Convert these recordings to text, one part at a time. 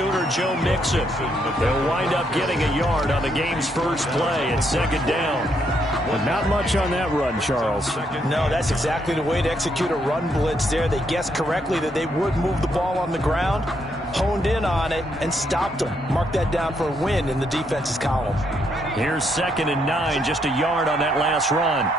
Sooner Joe Mixon. They'll wind up getting a yard on the game's first play at second down. Well, not much on that run, Charles. No, that's exactly the way to execute a run blitz there. They guessed correctly that they would move the ball on the ground, honed in on it, and stopped them. Mark that down for a win in the defense's column. Here's 2nd and 9, just a yard on that last run.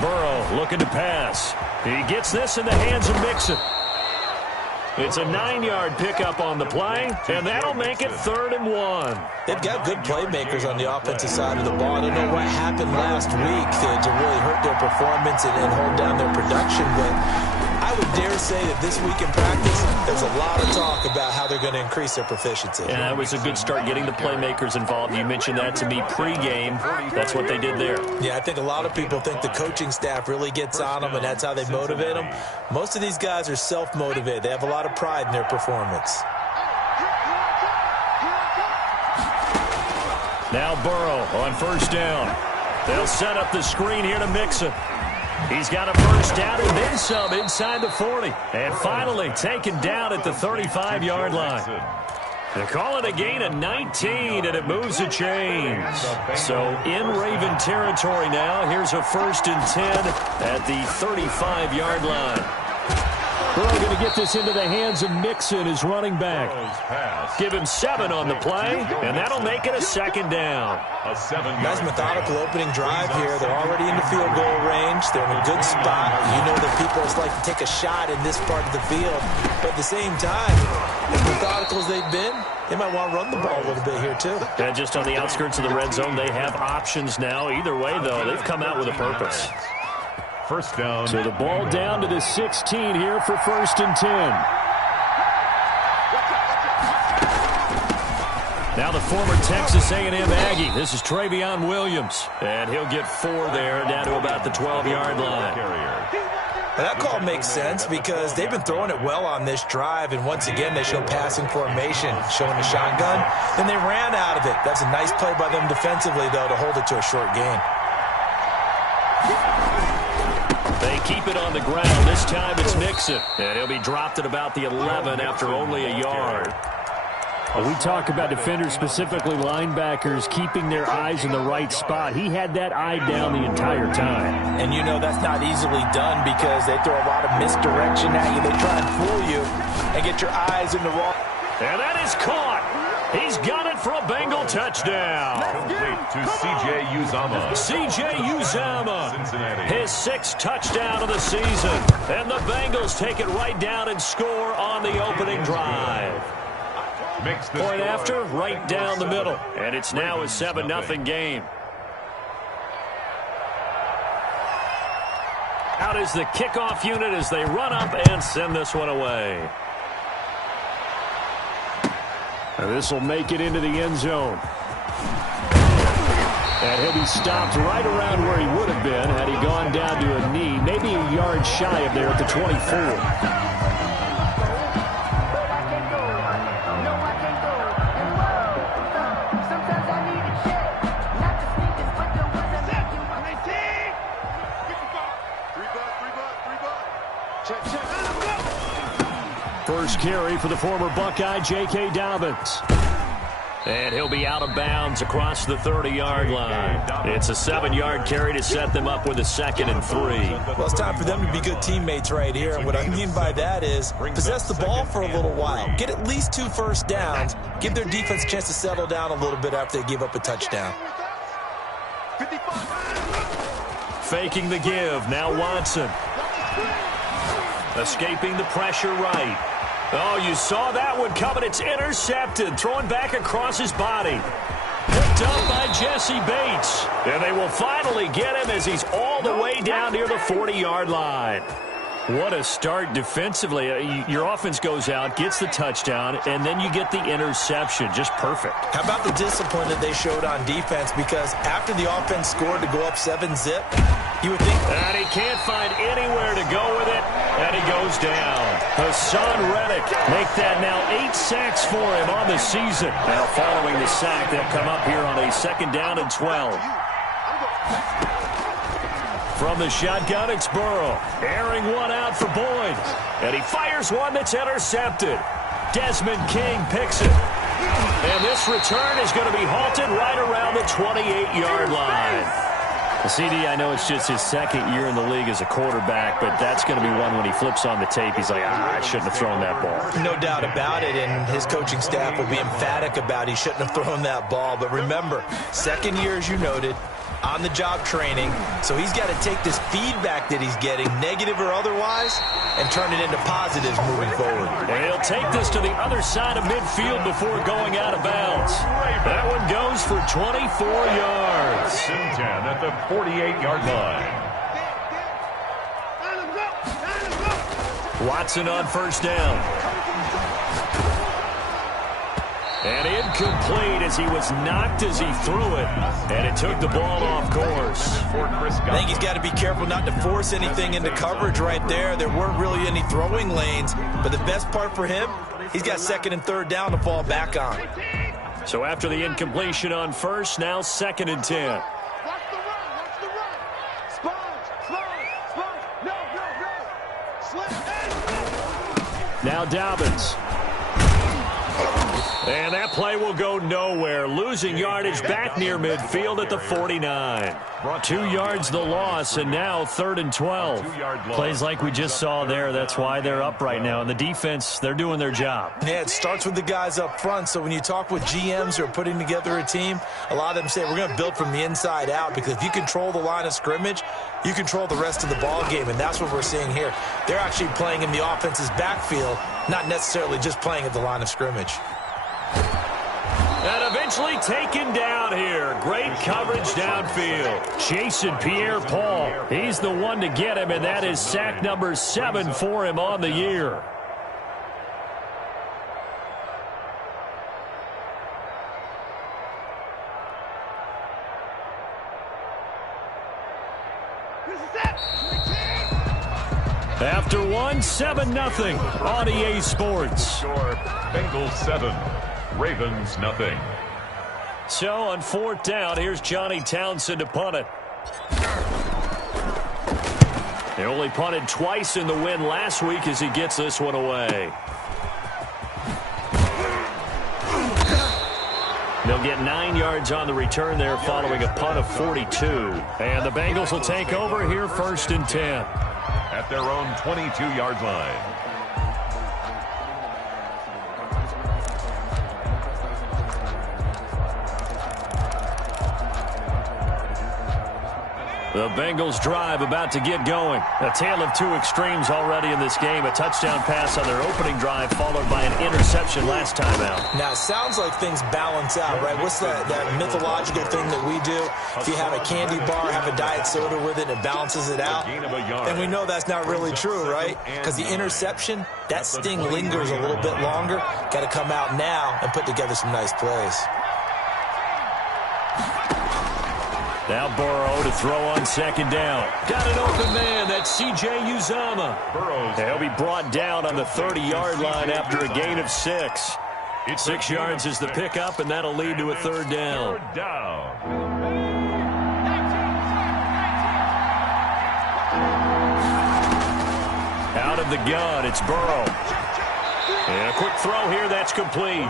Burrow looking to pass. He gets this in the hands of Mixon. It's a 9-yard pickup on the play, and that'll make it 3rd and 1. They've got good playmakers on the offensive side of the ball. I don't know what happened last week to really hurt their performance and hold down their production, but I would dare say that this week in practice, there's a lot of talk about how they're going to increase their proficiency. Yeah, that was a good start getting the playmakers involved. You mentioned that to me pregame. That's what they did there. Yeah, I think a lot of people think the coaching staff really gets on them, and that's how they motivate them. Most of these guys are self-motivated. They have a lot of pride in their performance. Now Burrow on 1st down. They'll set up the screen here to Mixon. He's got a 1st down and then some inside the 40. And finally taken down at the 35-yard line. They call it a gain of 19, and it moves the chains. So in Raven territory now. Here's a 1st and 10 at the 35-yard line. Burrow going to get this into the hands of Mixon, his running back. Give him 7 on the play, and that'll make it a 2nd down. Nice methodical opening drive here. They're already in the field goal range. They're in a good spot. You know that people just like to take a shot in this part of the field. But at the same time, as methodical as they've been, they might want to run the ball a little bit here too. Yeah, just on the outskirts of the red zone, they have options now. Either way, though, they've come out with a purpose. 1st down. So the ball down to the 16 here for 1st and 10. Now the former Texas A&M Aggie. This is Travion Williams. And he'll get 4 there, down to about the 12-yard line. Now that call makes sense because they've been throwing it well on this drive, and once again they show passing formation, showing the shotgun. Then they ran out of it. That's a nice play by them defensively, though, to hold it to a short gain. They keep it on the ground. This time it's Mixon. And he'll be dropped at about the 11 after only a yard. We talk about defenders, specifically linebackers, keeping their eyes in the right spot. He had that eye down the entire time. And you know that's not easily done because they throw a lot of misdirection at you. They try and fool you and get your eyes in the wrong. And that is caught. He's got it for a Bengal touchdown. Complete to C.J. Uzomah. C.J. Uzomah, his 6th touchdown of the season. And the Bengals take it right down and score on the opening drive. Point after, right down the middle. And it's now a 7-0 game. Out is the kickoff unit as they run up and send this one away. This will make it into the end zone. And he'll be stopped right around where he would have been had he gone down to a knee, maybe a yard shy of there at the 24. First carry for the former Buckeye, J.K. Dobbins. And he'll be out of bounds across the 30-yard line. It's a 7-yard carry to set them up with a 2nd and 3. Well, it's time for them to be good teammates right here. And what I mean by that is possess the ball for a little while. Get at least 2 first downs. Give their defense a chance to settle down a little bit after they give up a touchdown. Faking the give. Now Watson. Escaping the pressure right. Oh, you saw that one coming. It's intercepted. Throwing back across his body. Picked up by Jesse Bates. And they will finally get him as he's all the way down near the 40-yard line. What a start defensively. Your offense goes out, gets the touchdown, and then you get the interception. Just perfect. How about the discipline that they showed on defense? Because after the offense scored to go up 7-zip, you would think... And he can't find anywhere to go with it, and he goes down. Hassan Reddick make that now 8 sacks for him on the season. Now following the sack, they'll come up here on a 2nd down and 12. From the shotgun, it's Burrow. Airing one out for Boyd. And he fires one that's intercepted. Desmond King picks it. And this return is going to be halted right around the 28-yard line. CD, I know it's just his 2nd year in the league as a quarterback, but that's going to be one when he flips on the tape. He's like, I shouldn't have thrown that ball. No doubt about it, and his coaching staff will be emphatic about he shouldn't have thrown that ball. But remember, 2nd year, as you noted, on-the-job training, so he's got to take this feedback that he's getting, negative or otherwise, and turn it into positives moving forward. And he'll take this to the other side of midfield before going out of bounds. That one goes for 24 yards. 10 at the 48-yard line. Watson on 1st down. And incomplete as he was knocked as he threw it. And it took the ball off course. I think he's got to be careful not to force anything into coverage right there. There weren't really any throwing lanes. But the best part for him, he's got 2nd and 3rd down to fall back on. So after the incompletion on 1st, now 2nd and 10. Now Dobbins. And that play will go nowhere. Losing yardage back near midfield at the 49. 2 yards the loss, and now 3rd and 12. Plays like we just saw there. That's why they're up right now. And the defense, they're doing their job. Yeah, it starts with the guys up front. So when you talk with GMs who are putting together a team, a lot of them say we're going to build from the inside out, because if you control the line of scrimmage, you control the rest of the ball game, and that's what we're seeing here. They're actually playing in the offense's backfield, not necessarily just playing at the line of scrimmage. And eventually taken down here. Great coverage downfield. Chasing Pierre-Paul. He's the one to get him, and that is sack number 7 for him on the year. After 1, 7-0 on EA Sports. Score, Bengals 7, Ravens nothing. So on 4th down, here's Johnny Townsend to punt it. They only punted twice in the win last week as he gets this one away. They'll get 9 yards on the return there following a punt of 42. And the Bengals will take over here 1st and 10. At their own 22-yard line. The Bengals drive about to get going. A tale of 2 extremes already in this game. A touchdown pass on their opening drive followed by an interception last time out. Now, it sounds like things balance out, right? What's that mythological thing that we do? If you have a candy bar, have a diet soda with it, and it balances it out. And we know that's not really true, right? Because the interception, that sting lingers a little bit longer. Got to come out now and put together some nice plays. Now Burrow to throw on 2nd down. Got an open man. That's C.J. Uzomah. He'll be brought down on the 30-yard line after a gain of 6. 6 yards is the pickup, and that'll lead to a 3rd down. Out of the gun, it's Burrow. And a quick throw here, that's complete.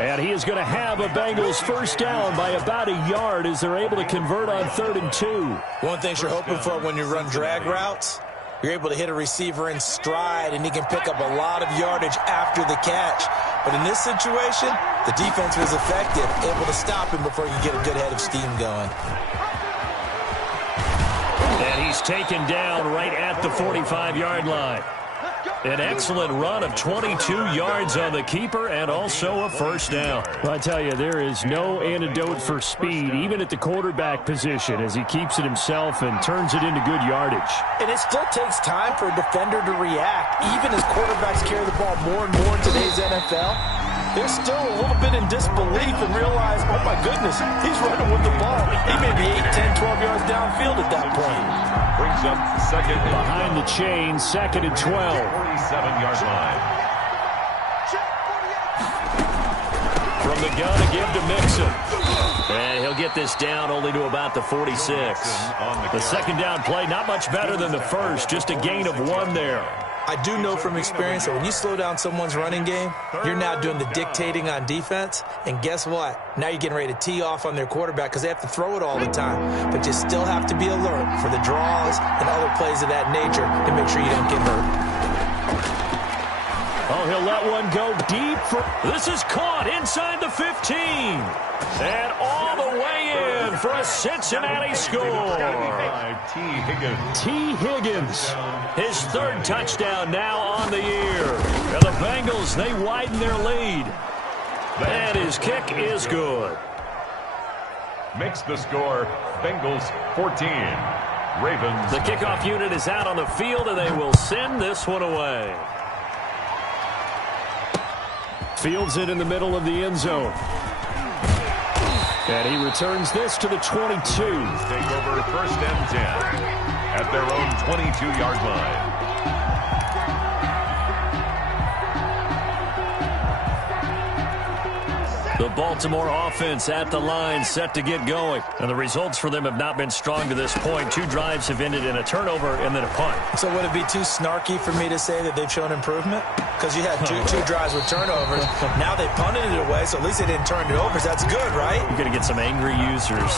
And he is going to have a Bengals 1st down by about a yard as they're able to convert on 3rd and 2. One thing you're hoping for when you run drag routes, you're able to hit a receiver in stride, and he can pick up a lot of yardage after the catch. But in this situation, the defense was effective, able to stop him before he could get a good head of steam going. And he's taken down right at the 45-yard line. An excellent run of 22 yards on the keeper and also a first down. Well, I tell you, there is no antidote for speed, even at the quarterback position, as he keeps it himself and turns it into good yardage. And it still takes time for a defender to react. Even as quarterbacks carry the ball more and more in today's NFL, they're still a little bit in disbelief and realize, oh my goodness, he's running with the ball. He may be 8, 10, 12 yards downfield at that point. Brings up second and Behind the chain, 2nd and 12. 47-yard line. From the gun to give to Mixon. And he'll get this down only to about the 46. The second down play, not much better than the first, just a gain of 1 there. I do know from experience that when you slow down someone's running game, you're now doing the dictating on defense. And guess what? Now you're getting ready to tee off on their quarterback because they have to throw it all the time. But you still have to be alert for the draws and other plays of that nature to make sure you don't get hurt. Oh, he'll let one go deep. This is caught inside the 15. And all the way in for a Cincinnati score. T. Higgins. His 3rd touchdown now on the year. And the Bengals, they widen their lead. And his kick is good. Makes the score Bengals 14. Ravens. The kickoff unit is out on the field, and they will send this one away. Fields it in the middle of the end zone. And he returns this to the 22. Take over 1st and 10 at their own 22-yard line. The Baltimore offense at the line, set to get going. And the results for them have not been strong to this point. 2 drives have ended in a turnover and then a punt. So would it be too snarky for me to say that they've shown improvement? Because you had two drives with turnovers. Now they punted it away, so at least they didn't turn it over. So that's good, right? You're going to get some angry users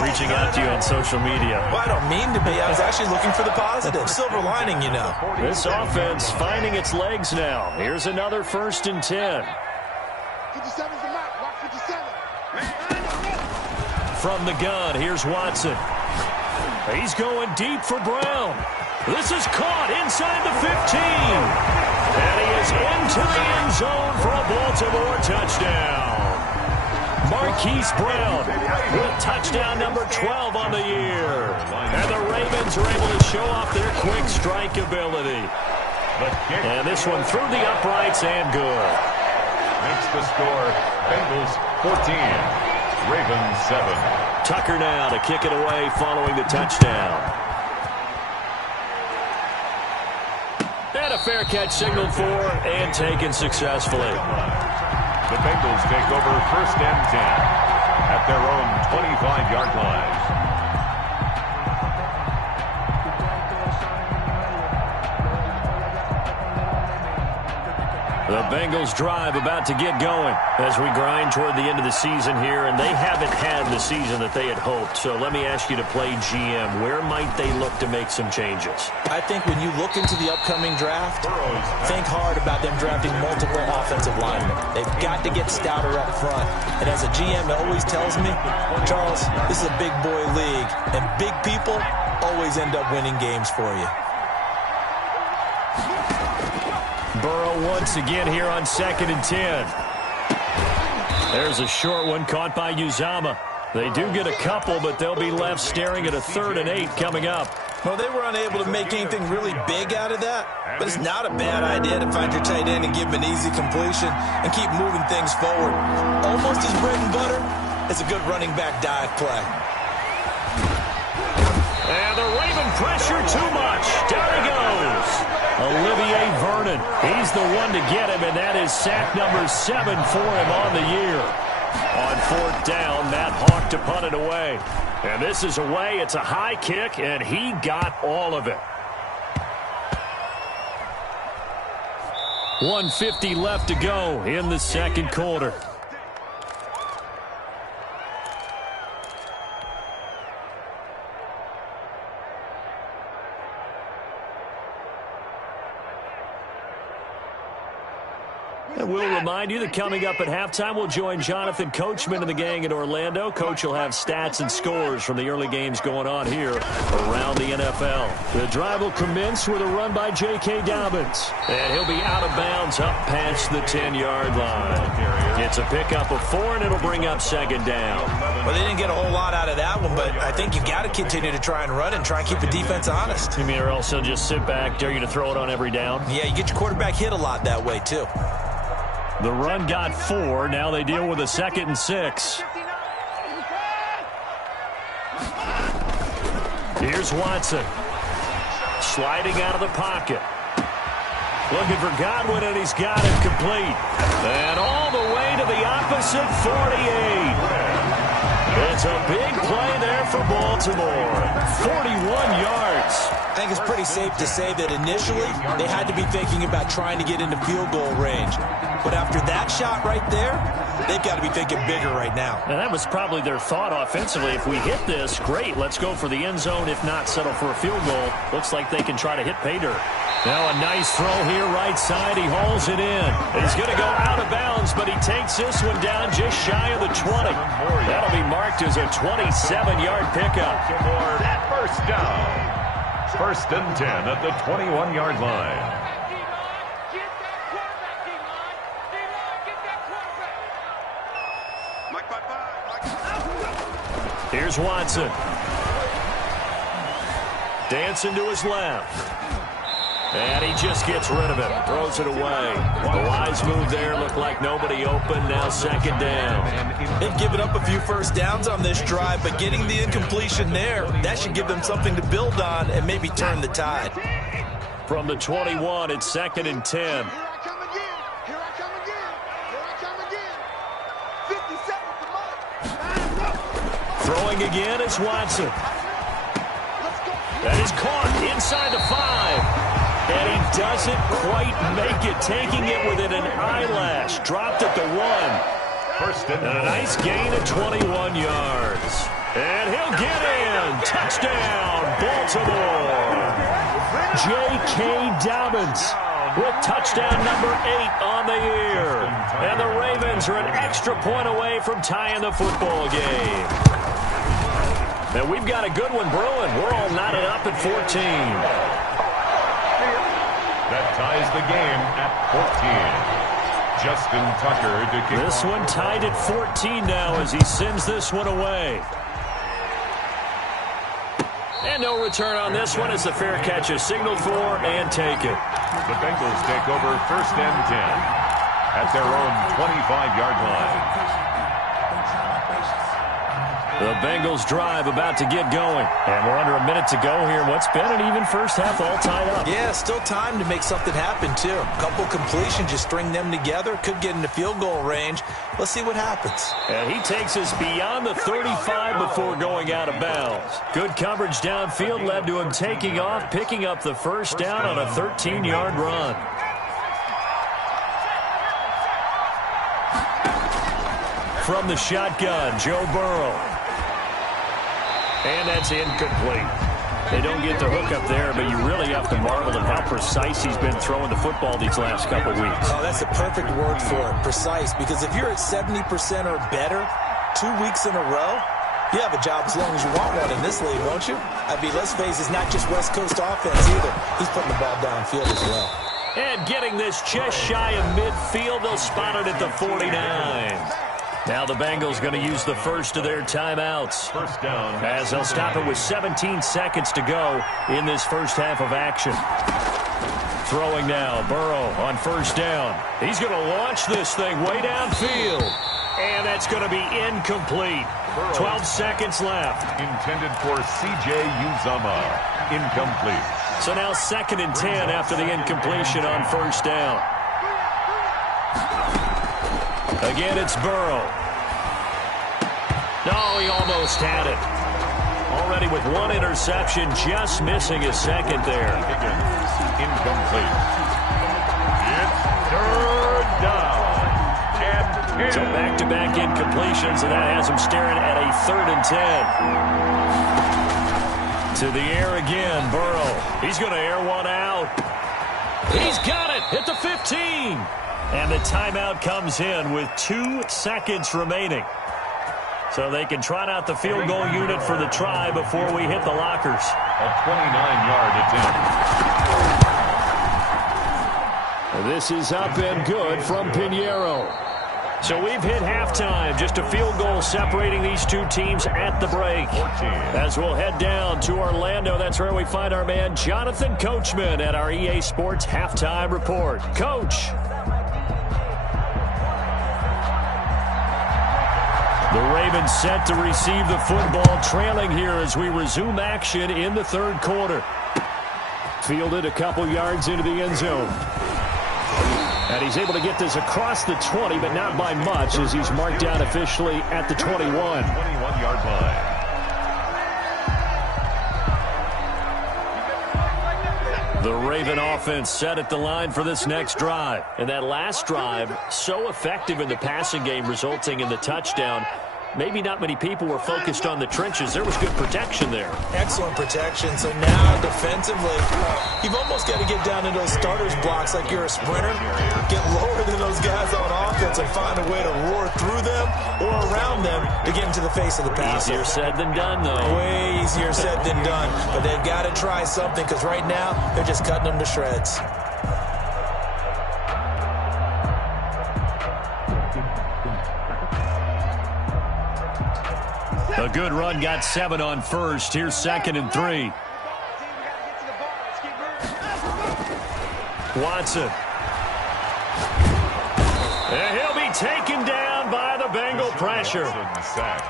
reaching out to you on social media. Well, I don't mean to be. I was actually looking for the positive. Silver lining, you know. This offense finding its legs now. Here's another 1st and 10. 57's the mark. Mark 57. From the gun, here's Watson. He's going deep for Brown. This is caught inside the 15. And he is into the end zone for a Baltimore touchdown. Marquise Brown with touchdown number 12 on the year. And the Ravens are able to show off their quick strike ability. And this one through the uprights and good. Makes the score Bengals 14. Ravens 7. Tucker now to kick it away following the touchdown. And a fair catch signaled for and taken successfully. The Bengals take over 1st and 10 at their own 25-yard line. The Bengals drive about to get going as we grind toward the end of the season here, and they haven't had the season that they had hoped. So let me ask you to play GM. Where might they look to make some changes? I think when you look into the upcoming draft, think hard about them drafting multiple offensive linemen. They've got to get stouter up front. And as a GM, it always tells me, Charles, this is a big boy league, and big people always end up winning games for you. Burrow once again here on 2nd and 10. There's a short one caught by Uzama. They do get a couple, but they'll be left staring at a 3rd and 8 coming up. Well, they were unable to make anything really big out of that, but it's not a bad idea to find your tight end and give him an easy completion and keep moving things forward. Almost as bread and butter as a good running back dive play. And the Raven pressure too much. Down he goes. Olivier Vernon. He's the one to get him, and that is sack number 7 for him on the year. On 4th down, Matt Hawk to punt it away. And this is away. It's a high kick, and he got all of it. 1:50 left to go in the 2nd quarter. And we'll remind you that coming up at halftime, we'll join Jonathan Coachman and the gang in Orlando. Coach will have stats and scores from the early games going on here around the NFL. The drive will commence with a run by J.K. Dobbins. And he'll be out of bounds up past the 10-yard line. It's a pickup of 4, and it'll bring up second down. Well, they didn't get a whole lot out of that one, but I think you got to continue to try and run and try and keep the defense honest. You mean or else they'll just sit back, dare you to throw it on every down? Yeah, you get your quarterback hit a lot that way, too. The run got 4. Now they deal with a 2nd and 6. Here's Watson. Sliding out of the pocket. Looking for Godwin, and he's got it complete. And all the way to the opposite 48. It's a big play there for Baltimore. 41 yards. I think it's pretty safe to say that initially they had to be thinking about trying to get into field goal range. But after that shot right there, they've got to be thinking bigger right now. And that was probably their thought offensively. If we hit this, great. Let's go for the end zone. If not, settle for a field goal. Looks like they can try to hit pay dirt. Now a nice throw here right side. He hauls it in. He's going to go out of bounds, but he takes this one down just shy of the 20. That'll be marked as a 27-yard pickup. First down. 1st and 10 at the 21-yard line. Here's Watson. Dancing to his left. And he just gets rid of it. Throws it away. The wise move there. Looked like nobody open. Now 2nd down. They've given up a few first downs on this drive, but getting the incompletion there, that should give them something to build on and maybe turn the tide. From the 21, it's 2nd and 10. Here I come again. Here I come again. Here I come again. 50 seconds to mark. Throwing again is Watson. That is caught inside the 5. And he doesn't quite make it, taking it within an eyelash. Dropped at the 1. And a nice gain of 21 yards. And he'll get in. Touchdown, Baltimore. J.K. Dobbins with touchdown number 8 on the year. And the Ravens are an extra point away from tying the football game. And we've got a good one brewing. We're all knotted up at 14. That ties the game at 14. Justin Tucker to kick this one tied at 14 now as he sends this one away. And no return on this one as the fair catch is signaled for and taken. The Bengals take over 1st and 10 at their own 25-yard line. The Bengals drive about to get going. And we're under a minute to go here. What's been an even first half all tied up. Yeah, still time to make something happen, too. A couple completions, just string them together. Could get into field goal range. Let's see what happens. And he takes us beyond the 35 before going out of bounds. Good coverage downfield led to him taking off, picking up the first down on a 13-yard run. From the shotgun, Joe Burrow. And that's incomplete. They don't get the hook up there, but you really have to marvel at how precise he's been throwing the football these last couple weeks. Oh, that's a perfect word for it, precise, because if you're at 70% or better 2 weeks in a row, you have a job as long as you want one in this league, won't you? I mean, let's face it, it's not just West Coast offense either. He's putting the ball downfield as well. And getting this just shy of midfield, they'll spot it at the 49. Now the Bengals going to use the first of their timeouts. First down. As they'll stop it with 17 seconds to go in this first half of action. Throwing now, Burrow on first down. He's going to launch this thing way downfield. And that's going to be incomplete. 12 seconds left. Intended for C.J. Uzomah. Incomplete. So now 2nd and 10 after the incompletion on first down. Again, it's Burrow. No, he almost had it. Already with 1 interception, just missing his 2nd there. Incomplete. It's 3rd down. And so back-to-back incompletions, and that has him staring at a 3rd and 10. To the air again, Burrow. He's going to air one out. He's got it at the 15. And the timeout comes in with 2 seconds remaining. So they can trot out the field goal unit for the try before we hit the lockers. A 29-yard attempt. This is up and good from Pinheiro. So we've hit halftime. Just a field goal separating these two teams at the break. 14. As we'll head down to Orlando, that's where we find our man Jonathan Coachman at our EA Sports Halftime Report. Coach. The Ravens set to receive the football, trailing here as we resume action in the third quarter. Fielded a couple yards into the end zone. And he's able to get this across the 20, but not by much, as he's marked down officially at the 21. 21-yard line. The Raven offense set at the line for this next drive. And that last drive, so effective in the passing game, resulting in the touchdown. Maybe not many people were focused on the trenches. There was good protection there. Excellent protection. So now defensively, you've almost got to get down into those starters blocks like you're a sprinter. Get lower than those guys on offense and find a way to roar through them or around them to get into the face of the pass. Easier said than done, though. Way easier said than done. But they've got to try something because right now they're just cutting them to shreds. A good run got 7 on first. Here's 2nd and 3. Watson. And he'll be taken down by the Bengal pressure.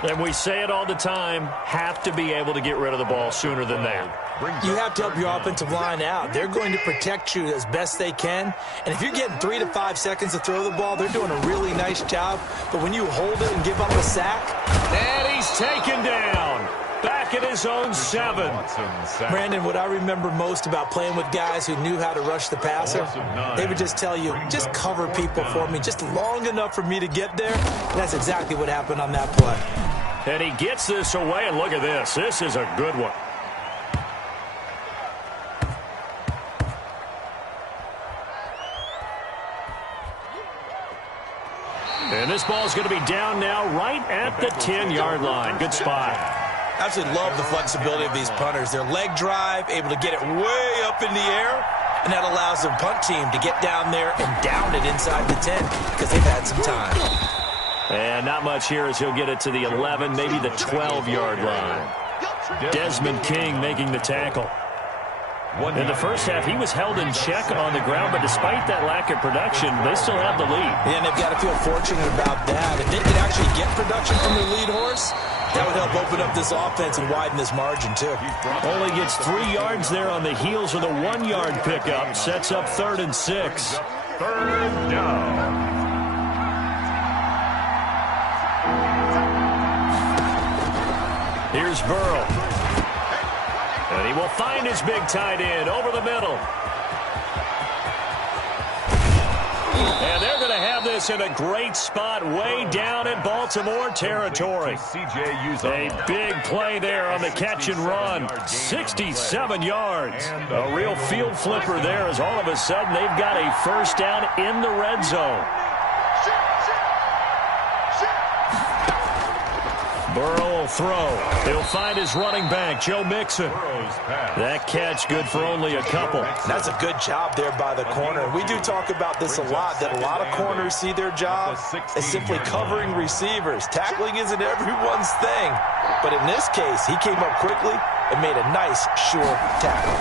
And we say it all the time, have to be able to get rid of the ball sooner than that. You have to help your offensive line out. They're going to protect you as best they can. And if you're getting 3 to 5 seconds to throw the ball, they're doing a really nice job. But when you hold it and give up a sack. And he's taken down. Back at his own 7. Brandon, what I remember most about playing with guys who knew how to rush the passer, they would just tell you, just cover people for me, just long enough for me to get there. And that's exactly what happened on that play. And he gets this away, and look at this. This is a good one. And this ball's going to be down now right at the 10-yard line. Good spot. Absolutely love the flexibility of these punters. Their leg drive, able to get it way up in the air, and that allows the punt team to get down there and down it inside the 10 because they've had some time. And not much here as he'll get it to the 11, maybe the 12-yard line. Desmond King making the tackle. In the first half, he was held in check on the ground, but despite that lack of production, they still have the lead. Yeah, and they've got to feel fortunate about that. If they could actually get production from their lead horse, that would help open up this offense and widen this margin, too. Only gets 3 yards there on the heels of the 1-yard pickup. Sets up 3rd and 6. 3rd down. Here's Burrow. And he will find his big tight end over the middle. And they're going to have this in a great spot way down in Baltimore territory. A big play there on the catch and run. 67 yards. A real field flipper there as all of a sudden they've got a first down in the red zone. Burrow will throw. He'll find his running back, Joe Mixon. That catch good for only a couple. That's a good job there by the corner. We do talk about this a lot, that a lot of corners see their job as simply covering receivers. Tackling isn't everyone's thing. But in this case, he came up quickly and made a nice, sure tackle.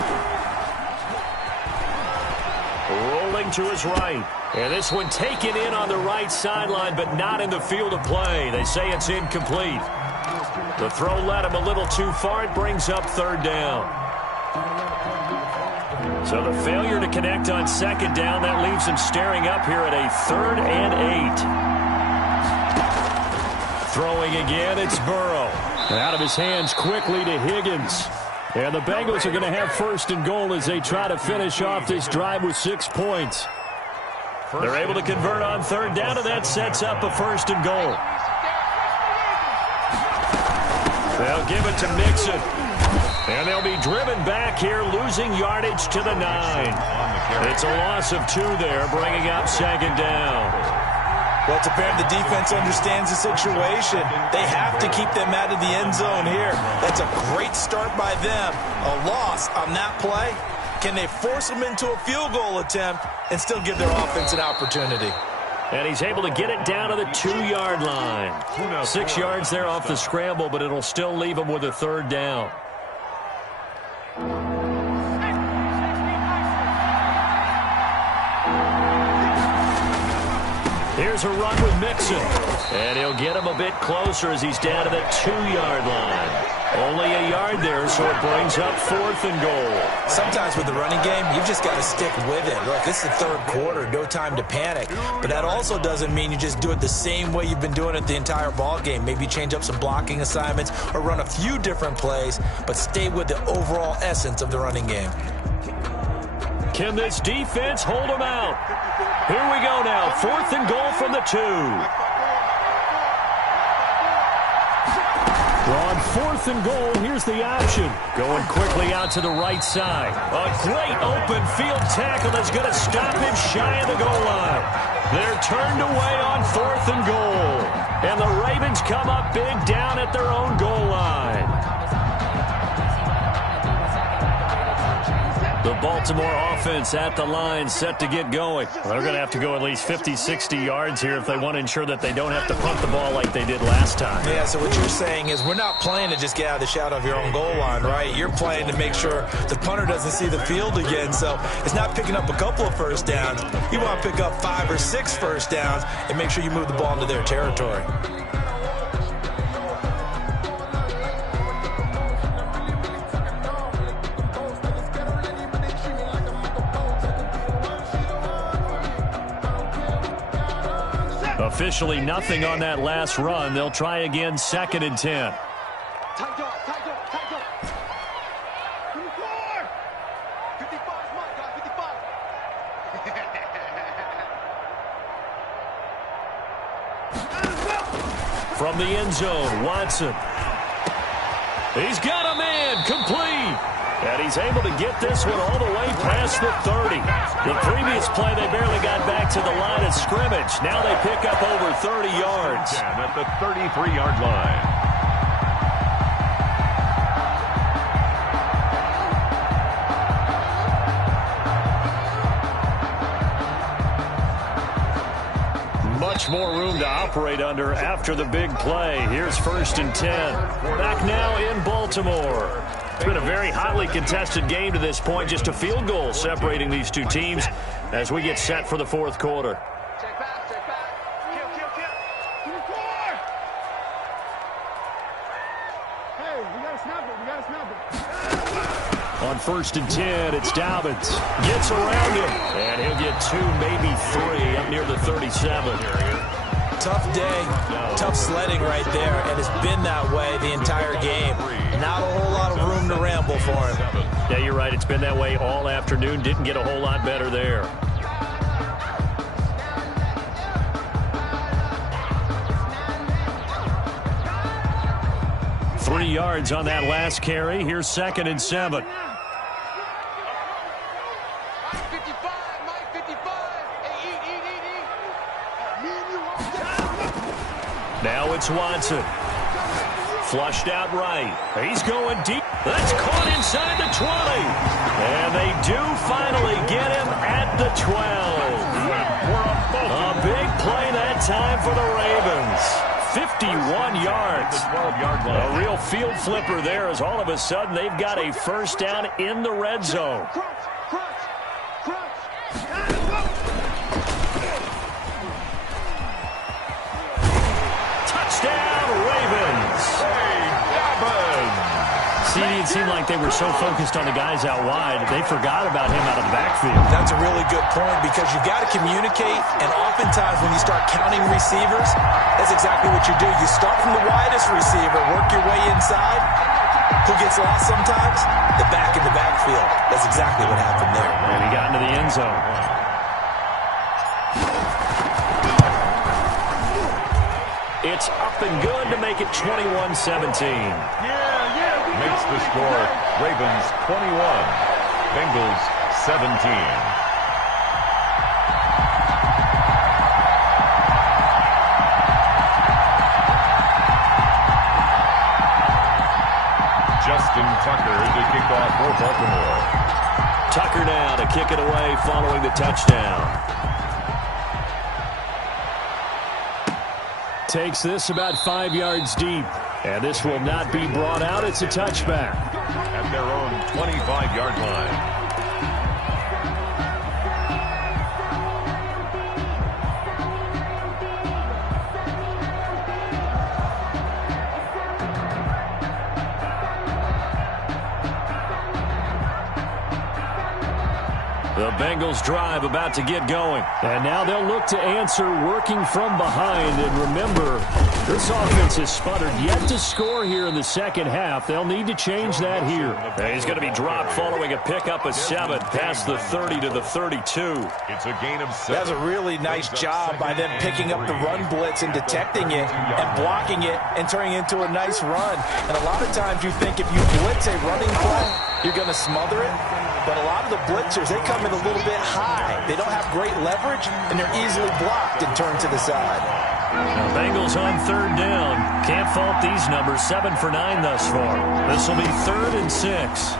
Rolling to his right. And this one taken in on the right sideline, but not in the field of play. They say it's incomplete. The throw led him a little too far. It brings up 3rd down. So the failure to connect on 2nd down, that leaves him staring up here at a 3rd and 8. Throwing again, it's Burrow. Out of his hands quickly to Higgins. And the Bengals are going to have 1st and goal as they try to finish off this drive with 6 points. They're able to convert on 3rd down, and that sets up a 1st and goal. They'll give it to Mixon. And they'll be driven back here, losing yardage to the 9. It's a loss of 2 there, bringing up second down. Well, it's apparent the defense understands the situation. They have to keep them out of the end zone here. That's a great start by them. A loss on that play. Can they force them into a field goal attempt and still give their offense an opportunity? And he's able to get it down to the 2-yard line. 6 yards there off the scramble, but it'll still leave him with a 3rd down. Here's a run with Mixon. And he'll get him a bit closer as he's down to the 2-yard line. Only a yard there, so it brings up 4th and goal. Sometimes with the running game, you've just got to stick with it. Look, this is the 3rd quarter, no time to panic. But that also doesn't mean you just do it the same way you've been doing it the entire ball game. Maybe change up some blocking assignments or run a few different plays, but stay with the overall essence of the running game. Can this defense hold them out? Here we go now, 4th and goal from the 2. On 4th and goal, here's the option. Going quickly out to the right side. A great open field tackle that's going to stop him shy of the goal line. They're turned away on 4th and goal. And the Ravens come up big down at their own goal line. The Baltimore offense at the line, set to get going. They're going to have to go at least 50, 60 yards here if they want to ensure that they don't have to punt the ball like they did last time. Yeah, so what you're saying is we're not playing to just get out of the shadow of your own goal line, right? You're playing to make sure the punter doesn't see the field again. So it's not picking up a couple of first downs. You want to pick up 5 or 6 first downs and make sure you move the ball into their territory. Officially nothing on that last run. They'll try again, 2nd and 10. Tight dog. 54! 55 is mine, guys, 55. From the end zone, Watson. He's got a man, complete. And he's able to get this one all the way past the 30. The previous play, they barely got back to the line of scrimmage. Now they pick up over 30 yards. At the 33-yard line. Much more room to operate under after the big play. Here's 1st and 10. Back now in Baltimore. It's been a very hotly contested game to this point. Just a field goal separating these two teams as we get set for the 4th quarter. Check back. Kill. 24! Hey, we gotta snap it. On 1st and 10, it's Dobbins. Gets around him, and he'll get 2, maybe 3, up near the 37. Tough day, tough sledding right there, and it's been that way the entire game. Not a whole lot of room to ramble for him. Yeah, you're right. It's been that way all afternoon. Didn't get a whole lot better there. Three yards on that last carry. Here's 2nd and 7. Now it's Watson. Flushed out right. He's going deep. That's caught inside the 20. And they do finally get him at the 12. A big play that time for the Ravens. 51 yards. A real field flipper there as all of a sudden they've got a first down in the red zone. Touchdown, Ravens. See, it seemed like they were so focused on the guys out wide, they forgot about him out of the backfield. That's a really good point because you've got to communicate, and oftentimes when you start counting receivers, that's exactly what you do. You start from the widest receiver, work your way inside. Who gets lost sometimes? The back in the backfield. That's exactly what happened there. And he got into the end zone. It's up and good to make it 21-17. Makes the score Ravens 21, Bengals 17. Justin Tucker to kick off for Baltimore. Tucker now to kick it away following the touchdown. Takes this about 5 yards deep. And this will not be brought out. It's a touchback. At their own 25-yard line. The Bengals drive about to get going. And now they'll look to answer working from behind. And remember, this offense has sputtered yet to score here in the second half. They'll need to change that here. And he's going to be dropped following a pickup of 7 past the 30 to the 32. It's a gain of 7. That's a really nice job by them picking up the run blitz and detecting it and blocking it and turning it into a nice run. And a lot of times you think if you blitz a running play, you're going to smother it. But a lot of the blitzers, they come in a little bit high. They don't have great leverage, and they're easily blocked and turned to the side. Now, Bengals on 3rd down. Can't fault these numbers. 7 for 9 thus far. This will be 3rd and 6.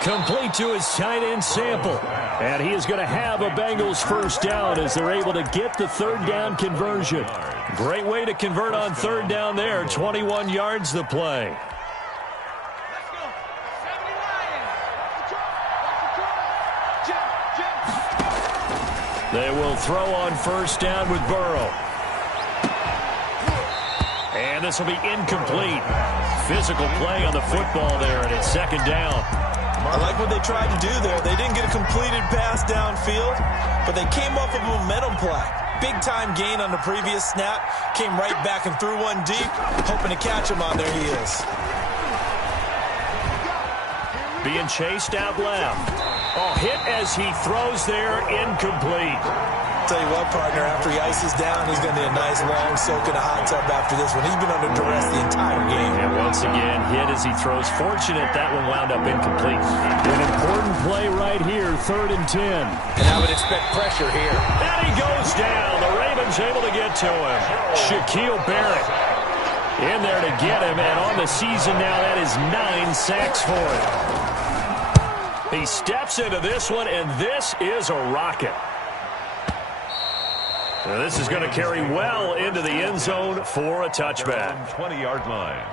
Complete to his tight end Sample. And he is going to have a Bengals first down as they're able to get the 3rd down conversion. Great way to convert on 3rd down there. 21 yards the play. They will throw on 1st down with Burrow. And this will be incomplete. Physical play on the football there, and it's 2nd down. I like what they tried to do there. They didn't get a completed pass downfield, but they came off of a momentum play. Big-time gain on the previous snap. Came right back and threw one deep, hoping to catch them on their heels. Being chased out left. Oh, hit as he throws there, incomplete. Tell you what, partner, after he ices down, he's going to need a nice long soak in a hot tub after this one. He's been under duress the entire game. And once again, hit as he throws. Fortunate that one wound up incomplete. An important play right here, 3rd and 10. And I would expect pressure here. And he goes down. The Ravens able to get to him. Shaquille Barrett in there to get him. And on the season now, that is 9 sacks for him. He steps into this one, and this is a rocket. Now this is going to carry well into the end zone for a touchback. 20-yard line.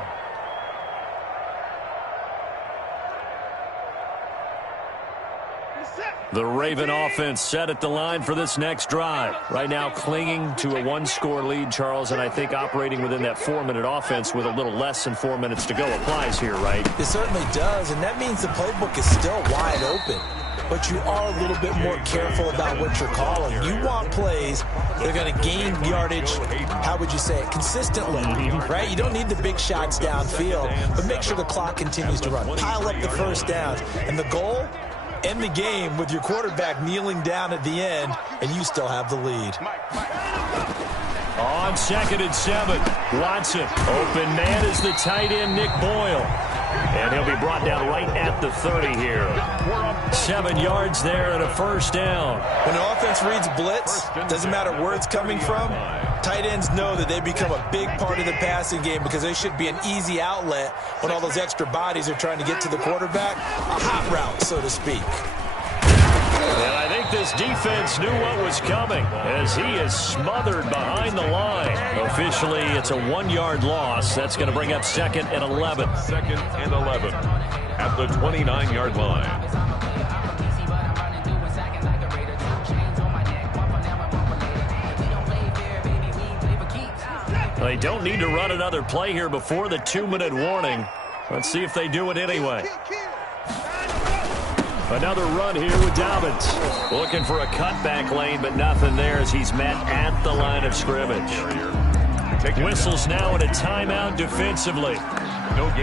The Raven offense set at the line for this next drive. Right now clinging to a 1-score lead, Charles, and I think operating within that 4-minute offense with a little less than 4 minutes to go applies here, right? It certainly does, and that means the playbook is still wide open. But you are a little bit more careful about what you're calling. You want plays that are going to gain yardage, how would you say it, consistently, right? You don't need the big shots downfield, but make sure the clock continues to run. Pile up the first downs. And the goal? End the game with your quarterback kneeling down at the end, and you still have the lead. On 2nd and 7, Watson. Open man is the tight end, Nick Boyle. And he'll be brought down right at the 30 here. 7 yards there and a first down. When an offense reads blitz, doesn't matter where it's coming from, tight ends know that they become a big part of the passing game because they should be an easy outlet when all those extra bodies are trying to get to the quarterback. A hot route, so to speak. And I think this defense knew what was coming as he is smothered behind the line. Officially, it's a 1-yard loss. That's going to bring up 2nd and 11. 2nd and 11 at the 29-yard line. They don't need to run another play here before the 2-minute warning. Let's see if they do it anyway. Another run here with Dobbins. Looking for a cutback lane, but nothing there as he's met at the line of scrimmage. Whistles now at a timeout defensively.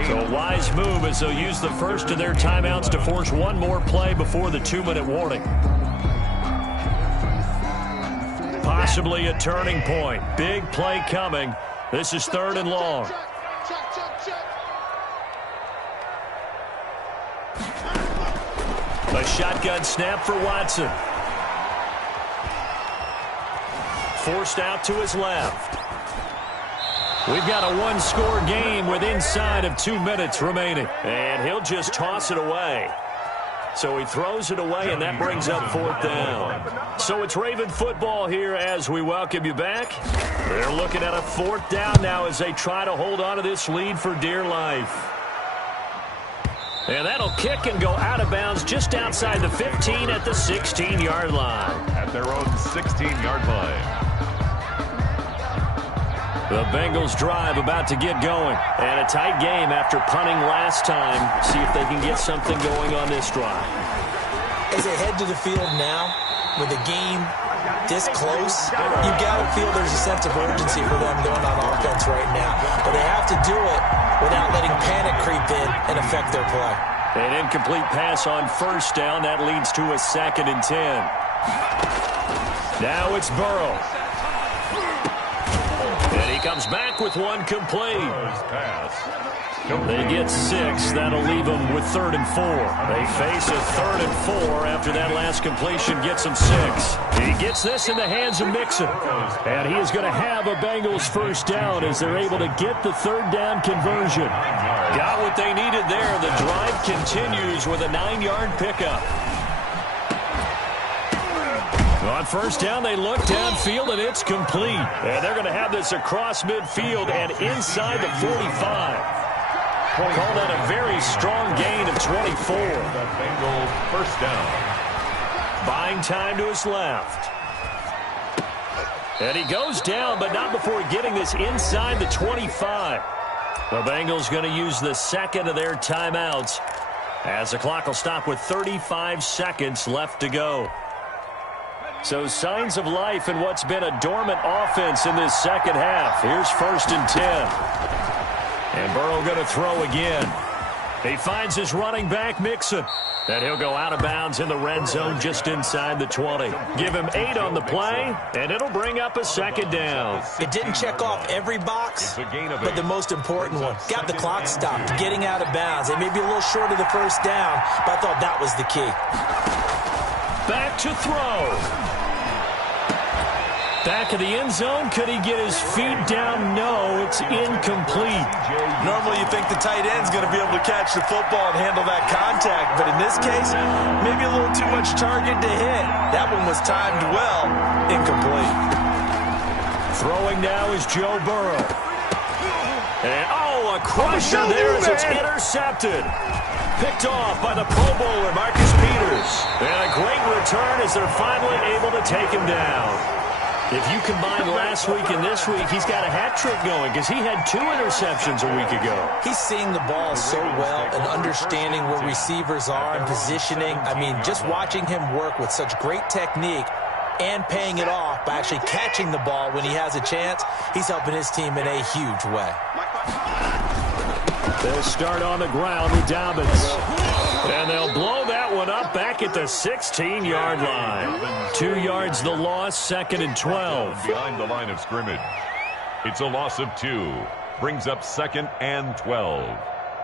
So a wise move as they'll use the first of their timeouts to force one more play before the 2-minute warning. Possibly a turning point. Big play coming. This is 3rd and long. A shotgun snap for Watson. Forced out to his left. We've got a one-score game with inside of 2 minutes remaining. And he'll just toss it away. So he throws it away, and that brings up 4th down. So it's Raven football here as we welcome you back. They're looking at a 4th down now as they try to hold on to this lead for dear life. And that'll kick and go out of bounds just outside the 15 at the 16-yard line. At their own 16-yard line. The Bengals drive about to get going. And a tight game after punting last time. See if they can get something going on this drive. As they head to the field now, with the game this close, you got to feel there's a sense of urgency for them going on offense right now. But they have to do it without letting panic creep in and affect their play. An incomplete pass on 1st down. That leads to a 2nd and 10. Now it's Burrow. And he comes back with one complete. They get 6. That'll leave them with 3rd and 4. They face a 3rd and 4 after that last completion gets them 6. He gets this in the hands of Mixon. And he is going to have a Bengals 1st down as they're able to get the 3rd down conversion. Got what they needed there. The drive continues with a 9-yard pickup. On 1st down, they look downfield, and it's complete. And they're going to have this across midfield and inside the 45. Call that a very strong gain of 24. The Bengals 1st down. Buying time to his left. And he goes down, but not before getting this inside the 25. The Bengals going to use the 2nd of their timeouts as the clock will stop with 35 seconds left to go. So signs of life in what's been a dormant offense in this 2nd half. Here's 1st and 10. And Burrow going to throw again. He finds his running back, Mixon. And he'll go out of bounds in the red zone just inside the 20. Give him 8 on the play, and it'll bring up a 2nd down. It didn't check off every box, but the most important one. Got the clock stopped, getting out of bounds. They may be a little short of the 1st down, but I thought that was the key. Back to throw. Back of the end zone. Could he get his feet down? No, it's incomplete. Normally you think the tight end's going to be able to catch the football and handle that contact, but in this case, maybe a little too much target to hit. That one was timed well. Incomplete. Throwing now is Joe Burrow. And, a crusher there as it's intercepted. Picked off by the Pro Bowler, Marcus Peters. And a great return as they're finally able to take him down. If you combine last week and this week, he's got a hat trick going because he had 2 interceptions a week ago. He's seeing the ball so well and understanding where receivers are and positioning. I mean, just watching him work with such great technique and paying it off by actually catching the ball when he has a chance, he's helping his team in a huge way. They'll start on the ground with Dobbins. And they'll blow that one up back at the 16-yard line. 2 yards the loss, 2nd and 12. Behind the line of scrimmage. It's a loss of 2. Brings up 2nd and 12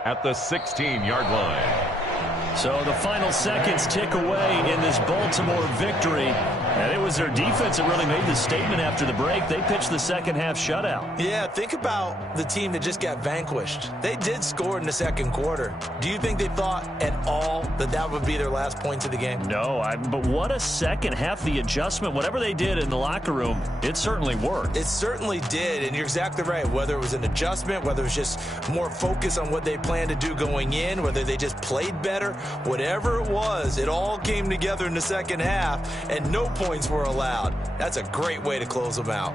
at the 16-yard line. So the final seconds tick away in this Baltimore victory. And it was their defense that really made the statement after the break. They pitched the 2nd half shutout. Yeah, think about the team that just got vanquished. They did score in the 2nd quarter. Do you think they thought at all that that would be their last points of the game? No, but what a 2nd half. The adjustment, whatever they did in the locker room, it certainly worked. It certainly did, and you're exactly right. Whether it was an adjustment, whether it was just more focus on what they planned to do going in, whether they just played better, whatever it was, it all came together in the 2nd half, and no points were allowed. That's a great way to close them out.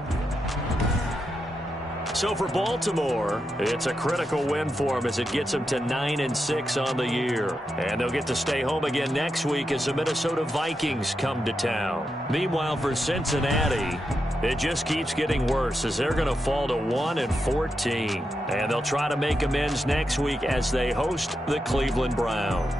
So for Baltimore, it's a critical win for them as it gets them to 9-6 on the year. And they'll get to stay home again next week as the Minnesota Vikings come to town. Meanwhile, for Cincinnati, it just keeps getting worse as they're going to fall to 1-14. And they'll try to make amends next week as they host the Cleveland Browns.